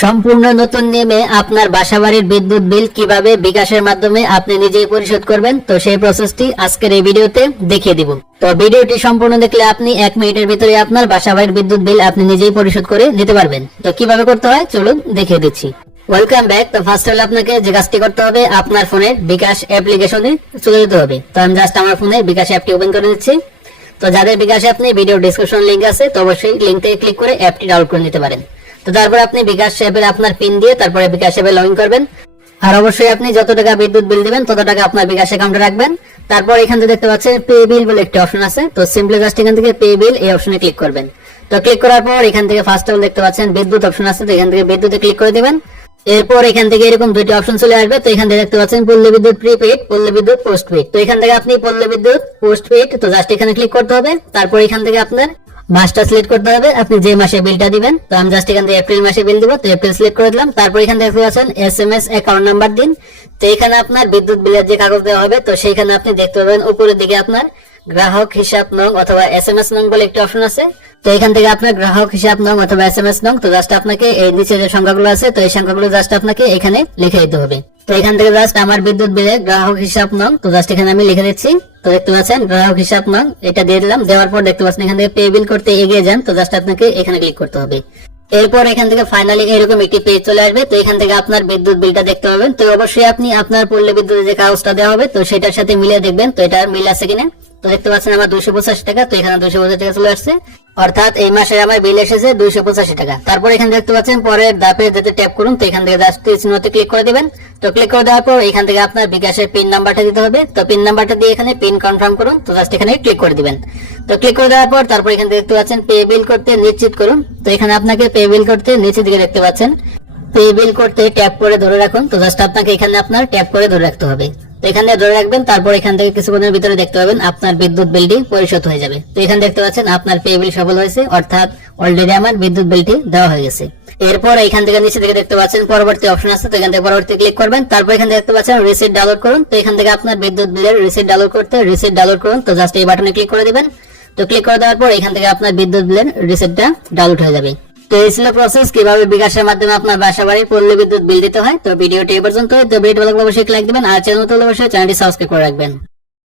সম্পূর্ণ নতুন নিয়মে আপনার বাসাবাড়ির বিদ্যুৎ বিল কিভাবে বিকাশের মাধ্যমে আপনি নিজেই পরিশোধ করবেন, তো সেই প্রসেসটি আজকের এই ভিডিওতে দেখিয়ে দিব। তো ভিডিওটি সম্পূর্ণ দেখলে আপনি 1 মিনিটের ভিতরে আপনার বাসাবাড়ির বিদ্যুৎ বিল আপনি নিজেই পরিশোধ করে নিতে পারবেন। তো কিভাবে করতে হয় চলুন দেখিয়ে দিচ্ছি। Welcome back. তো ফার্স্ট হলে আপনাকে যে কাজটি করতে হবে, আপনার ফোনের বিকাশ অ্যাপ্লিকেশনে চলে যেতে হবে। তো আমি জাস্ট আমার ফোনে বিকাশ অ্যাপটি ওপেন করে দিচ্ছি। তো যাদের বিকাশ অ্যাপ নেই, ভিডিও ডেসক্রিপশন লিংক আছে, তো অবশ্যই লিংক থেকে ক্লিক করে অ্যাপটি ডাউনলোড করে নিতে পারেন। তো তারপর আপনি বিকাশ অ্যাপের আপনার পিন দিয়ে তারপরে বিকাশ অ্যাপে লগ ইন করবেন। আর অবশ্যই আপনি যত টাকা বিদ্যুৎ বিল দিবেন তত টাকা আপনার বিকাশ অ্যাকাউন্টে রাখবেন। তারপর এখান থেকে দেখতে পাচ্ছেন পে বিল বলে একটা অপশন আছে। তো সিম্পলি জাস্ট এখান থেকে পে বিল এই অপশনে ক্লিক করবেন। তো ক্লিক করার পর এখান থেকে ফার্স্ট অফ দেখতে পাচ্ছেন বিদ্যুৎ অপশন আছে। তো এখান থেকে বিদ্যুতে ক্লিক করে দিবেন। এরপর এখান থেকে এরকম দুটি অপশন চলে আসবে। তো এখান থেকে দেখতে পাচ্ছেন পল্লী বিদ্যুৎ প্রিপেড, পল্লী বিদ্যুৎ পোস্টপেড। তো এখান থেকে আপনি পল্লী বিদ্যুৎ পোস্টপেড, তো জাস্ট এখানে ক্লিক করতে হবে। তারপর এখান থেকে আপনার মাসটা সিলেক্ট করতে হবে, আপনি যে মাসে বিলটা দিবেন। তো আমি জাস্ট এখান থেকে এপ্রিল মাসে বিল দিব, তো এপ্রিল সিলেক্ট করে দিলাম। তারপর এখান থেকে দেখতে পাচ্ছেন SMS অ্যাকাউন্ট নাম্বার দিন। তো এখানে আপনার বিদ্যুৎ বিলের যে কাগজ দেওয়া হবে, তো সেইখানে আপনি দেখতে পাবেন উপরের দিকে আপনার গ্রাহক হিসাব নং অথবা SMS নং বলে একটা অপশন আছে। তো এখান থেকে আপনার গ্রাহক হিসাব নং অথবা SMS নং, তো জাস্ট আপনাকে এই নিচে যে সংখ্যাগুলো আছে, তো এই সংখ্যাগুলো জাস্ট আপনাকে এখানে লিখে দিতে হবে। তো এখান থেকে জাস্ট আমার বিদ্যুৎ বিলের গ্রাহক হিসাব নং, তো জাস্ট এখানে আমি লিখে দিচ্ছি। তো দেখতে পাচ্ছেন গ্রাহক হিসাব নং এটা দিয়ে দিলাম। দেওয়ার পর দেখতে পাচ্ছেন এখান থেকে পে বিল করতে এগিয়ে যান। তো জাস্ট আপনাকে এখানে ক্লিক করতে হবে। এরপর এখান থেকে ফাইনালি এরকম একটি পেজ চলে আসবে। তো এখান থেকে আপনার বিদ্যুৎ বিলটা দেখতে পাবেন। তো অবশ্যই আপনি আপনার পল্লী বিদ্যুতের যে কাগজটা দেওয়া হবে, তো সেটার সাথে মিলিয়ে দেখবেন তো এটা মিল আছে কিনা। তো দেখতে পাচ্ছেন আমার 285 টাকা, তো এখানে 285 টাকা চলে আসছে, অর্থাৎ এই মাসে আমার বিল এসেছে 285 টাকা। তারপর এখানে দেখতে পাচ্ছেন পরের ধাপে যেতে ট্যাপ করুন। তো এখান থেকে জাস্ট চিহ্নতে ক্লিক করে দিবেন। তো ক্লিক করে দেওয়ার পর এখান থেকে আপনার বিকাশের পিন নাম্বারটা দিতে হবে। তো পিন নাম্বারটা দিয়ে এখানে পিন কনফার্ম করুন। তো জাস্ট এখানে ক্লিক করে দিবেন। তো ক্লিক করে দেওয়ার পর তারপর এখান থেকে দেখতে পাচ্ছেন পে বিল করতে নিশ্চিত করুন। তো এখানে আপনাকে পে বিল করতে নিচের দিকে দেখতে পাচ্ছেন পে বিল করতে ট্যাপ করে ধরে রাখুন। তো জাস্ট আপনাকে এখানে আপনার ট্যাপ করে ধরে রাখতে হবে। তো এখানে ধরে রাখবেন। তারপর এখান থেকে কিছুক্ষণের ভিতরে দেখতে পাবেন আপনার বিদ্যুৎ বিলটি পরিশোধ হয়ে যাবে। তো এখানে দেখতে পাচ্ছেন আপনার পে বিল সফল হয়েছে, অর্থাৎ অলরেডি আমার বিদ্যুৎ বিলটি দেওয়া হয়ে গেছে। এরপর এখান থেকে নিচে থেকে দেখতে পাচ্ছেন পরবর্তী অপশন আছে। তো এখান থেকে পরবর্তী ক্লিক করবেন। তারপর এখান থেকে দেখতে পাচ্ছেন রিসিট ডাউনলোড করুন। তো এখান থেকে আপনার বিদ্যুৎ বিলের রিসিট ডাউনলোড করতে রিসিট ডাউনলোড করুন। তো জাস্ট এই বাটনে ক্লিক করে দিবেন। তো ক্লিক করে দেওয়ার পর এখান থেকে আপনার বিদ্যুৎ বিলের রিসিটটা ডাউনলোড হয়ে যাবে। তো এই ছিল প্রসেস কিভাবে বিকাশের মাধ্যমে আপনার বাসাবাড়ির পল্লী বিদ্যুৎ বিল দিতে হয়। তো ভিডিওটি এই পর্যন্ত। তো ভিডিও ভালো লাগলে অবশ্যই লাইক দিবেন, আর চ্যানেল নতুন হলে অবশ্যই চ্যানেলটি সাবস্ক্রাইব করে রাখবেন।